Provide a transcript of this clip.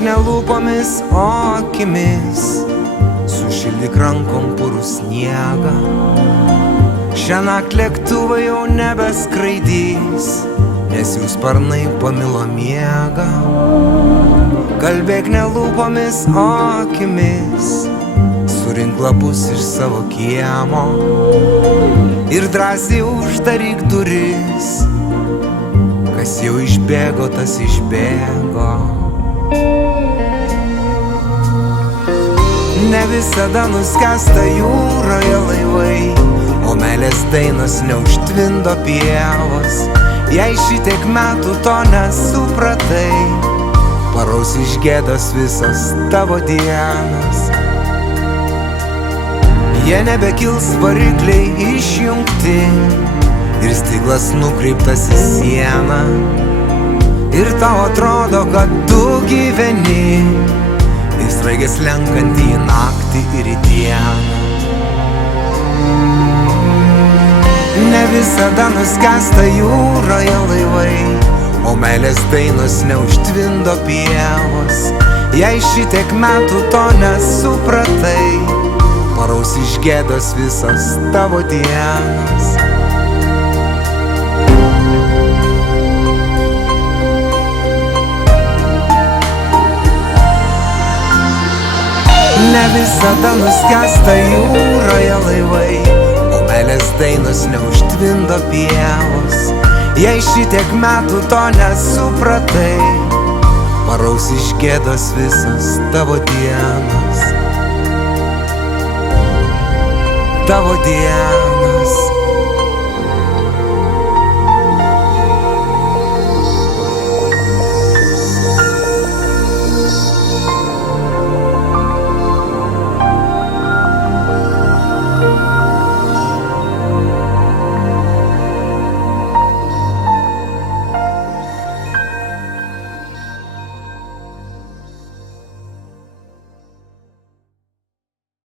Kalbėk ne lūpomis, o akimis, sušildyk rankom purų sniegą. Šiąnakt lėktuvai jau nebeskraidys, nes jų sparnai pamilo miegą. Kalbėk ne lūpomis, o akimis, surink lapus iš savo kiemo ir drąsiai uždaryk duris. Kas jau išbėgo, tas išbėgo. Ne visada nuskęsta jūroje laivai, o meilės dainos neužtvindo pievos. Jei šitiek metų to nesupratai, paraus iš gėdos visos tavo dienos. Jie nebekils, varikliai išjungti ir stiklas nukreiptas į sieną. Ir tau atrodo, kad tu gyveni į sraigės lenkantį į naktį ir į dieną. Ne visada nuskęsta jūroje laivai, o meilės dainos neužtvindo pievos. Jei šitiek metų to nesupratai, paraus iš gėdos visos tavo dienos. Ne visada nuskęsta jūroje laivai, o meilės dainos neužtvindo pievos. Jei šitiek metų to nesupratai, paraus iš gėdos visos tavo dienos. Tavo dienos.